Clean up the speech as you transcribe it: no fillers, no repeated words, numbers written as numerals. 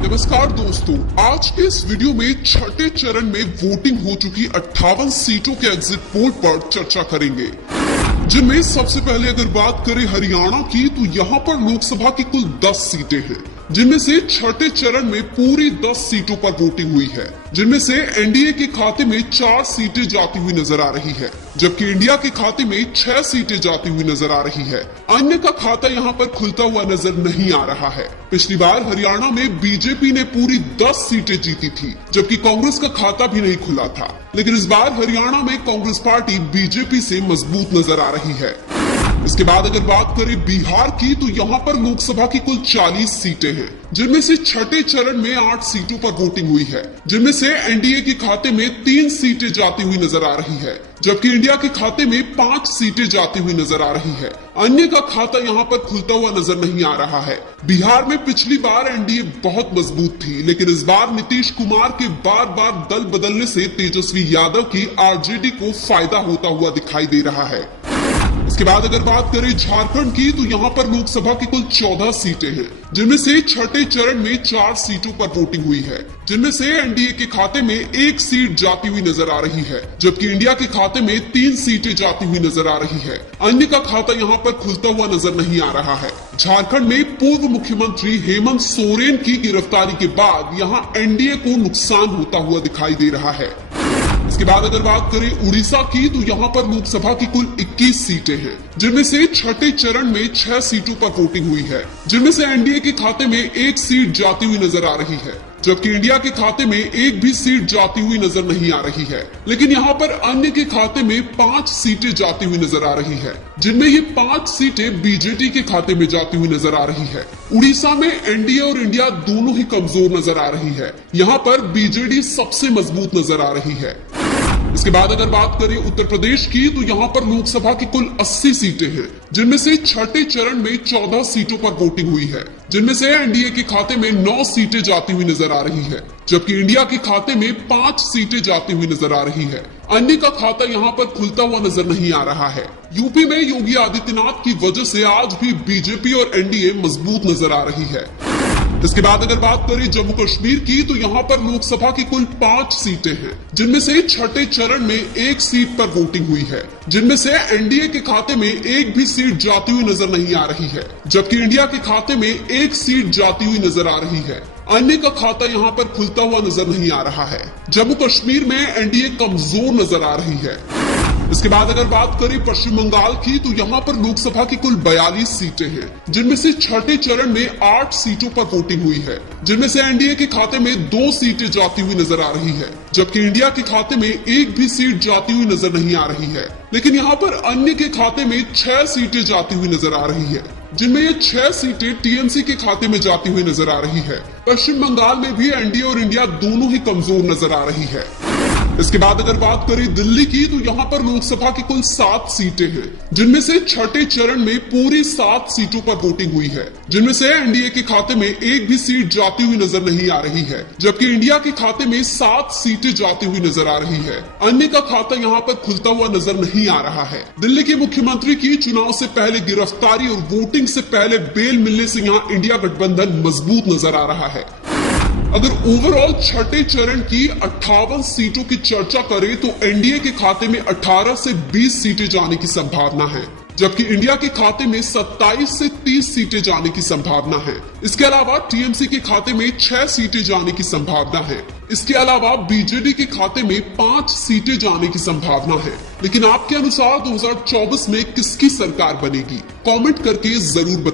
नमस्कार दोस्तों, आज के इस वीडियो में छठे चरण में वोटिंग हो चुकी 58 सीटों के एग्जिट पोल पर चर्चा करेंगे, जिनमें सबसे पहले अगर बात करें हरियाणा की तो यहाँ पर लोकसभा की कुल 10 सीटें हैं, जिनमें से छठे चरण में पूरी 10 सीटों पर वोटिंग हुई है, जिनमें से एनडीए के खाते में 4 सीटें जाती हुई नजर आ रही है, जबकि इंडिया के खाते में 6 सीटें जाती हुई नजर आ रही है। अन्य का खाता यहाँ पर खुलता हुआ नजर नहीं आ रहा है। पिछली बार हरियाणा में बीजेपी ने पूरी 10 सीटें जीती थी, जबकि कांग्रेस का खाता भी नहीं खुला था, लेकिन इस बार हरियाणा में कांग्रेस पार्टी बीजेपी से मजबूत नजर आ रही है। इसके बाद अगर बात करें बिहार की तो यहाँ पर लोकसभा की कुल 40 सीटें हैं, जिनमें से छठे चरण में 8 सीटों पर वोटिंग हुई है, जिनमें से एनडीए के खाते में 3 सीटें जाती हुई नजर आ रही है, जबकि इंडिया के खाते में 5 सीटें जाती हुई नजर आ रही है। अन्य का खाता यहाँ पर खुलता हुआ नजर नहीं आ रहा है। बिहार में पिछली बार एनडीए बहुत मजबूत थी, लेकिन इस बार नीतीश कुमार के बार बार दल बदलने से तेजस्वी यादव की आरजेडी को फायदा होता हुआ दिखाई दे रहा है। इसके बाद अगर बात करें झारखंड की तो यहाँ पर लोकसभा की कुल 14 सीटें हैं, जिनमें से छठे चरण में 4 सीटों पर वोटिंग हुई है, जिनमें से एनडीए के खाते में 1 सीट जाती हुई नजर आ रही है, जबकि इंडिया के खाते में 3 सीटें जाती हुई नजर आ रही है। अन्य का खाता यहाँ पर खुलता हुआ नजर नहीं आ रहा है। झारखंड में पूर्व मुख्यमंत्री हेमंत सोरेन की गिरफ्तारी के बाद यहाँ एनडीए को नुकसान होता हुआ दिखाई दे रहा है। इसके बाद अगर बात करें उड़ीसा की तो यहाँ पर लोकसभा की कुल 21 सीटें हैं, जिनमें से छठे चरण में 6 सीटों पर वोटिंग हुई है, जिनमें से एनडीए के खाते में 1 सीट जाती हुई नजर आ रही है, जबकि इंडिया के खाते में 1 भी सीट जाती हुई नजर नहीं आ रही है। लेकिन यहाँ पर अन्य के खाते में 5 सीटें जाती हुई नजर आ रही है, जिनमें ये 5 सीटें बीजेडी के खाते में जाती हुई नजर आ रही है। उड़ीसा में एनडीए और इंडिया दोनों ही कमजोर नजर आ रही है। यहाँ पर बीजेडी सबसे मजबूत नजर आ रही है। इसके बाद अगर बात करें उत्तर प्रदेश की तो यहाँ पर लोकसभा की कुल 80 सीटें हैं, जिनमें से छठे चरण में 14 सीटों पर वोटिंग हुई है, जिनमें से एनडीए के खाते में 9 सीटें जाती हुई नजर आ रही है, जबकि इंडिया के खाते में 5 सीटें जाती हुई नजर आ रही है। अन्य का खाता यहाँ पर खुलता हुआ नजर नहीं आ रहा है। यूपी में योगी आदित्यनाथ की वजह से आज भी बीजेपी और एनडीए मजबूत नजर आ रही है। इसके बाद अगर बात करें जम्मू कश्मीर की तो यहाँ पर लोकसभा की कुल 5 सीटें हैं, जिनमें से छठे चरण में 1 सीट पर वोटिंग हुई है, जिनमें से एनडीए के खाते में 1 भी सीट जाती हुई नजर नहीं आ रही है, जबकि इंडिया के खाते में 1 सीट जाती हुई नजर आ रही है। अन्य का खाता यहाँ पर खुलता हुआ नजर नहीं आ रहा है। जम्मू कश्मीर में एनडीए कमजोर नजर आ रही है। इसके बाद अगर बात करें पश्चिम बंगाल की तो यहाँ पर लोकसभा की कुल 42 सीटें हैं, जिनमें से छठे चरण में 8 सीटों पर वोटिंग हुई है, जिनमें से एनडीए के खाते में 2 सीटें जाती हुई नजर आ रही है, जबकि इंडिया के खाते में 1 भी सीट जाती हुई नजर नहीं आ रही है। लेकिन यहाँ पर अन्य के खाते में 6 सीटें जाती हुई नजर आ रही है, जिनमें ये 6 सीटें टीएमसी के खाते में जाती हुई नजर आ रही है। पश्चिम बंगाल में भी एनडीए और इंडिया दोनों ही कमजोर नजर आ रही है। इसके बाद अगर बात करें दिल्ली की तो यहाँ पर लोकसभा की कुल 7 सीटें हैं, जिनमें से छठे चरण में पूरी 7 सीटों पर वोटिंग हुई है, जिनमें से एनडीए के खाते में 1 भी सीट जाती हुई नजर नहीं आ रही है, जबकि इंडिया के खाते में 7 सीटें जाती हुई नजर आ रही है। अन्य का खाता यहाँ पर खुलता हुआ नजर नहीं आ रहा है। दिल्ली के मुख्यमंत्री की चुनाव से पहले गिरफ्तारी और वोटिंग से पहले बेल मिलने से यहाँ इंडिया गठबंधन मजबूत नजर आ रहा है। अगर ओवरऑल छठे चरण की 58 सीटों की चर्चा करें तो एनडीए के खाते में 18 से 20 सीटें जाने की संभावना है, जबकि इंडिया के खाते में 27 से 30 सीटें जाने की संभावना है। इसके अलावा टीएमसी के खाते में 6 सीटें जाने की संभावना है। इसके अलावा बीजेडी के खाते में 5 सीटें जाने की संभावना है। लेकिन आपके अनुसार 2024 में किसकी सरकार बनेगी? कमेंट करके जरूर बताइए।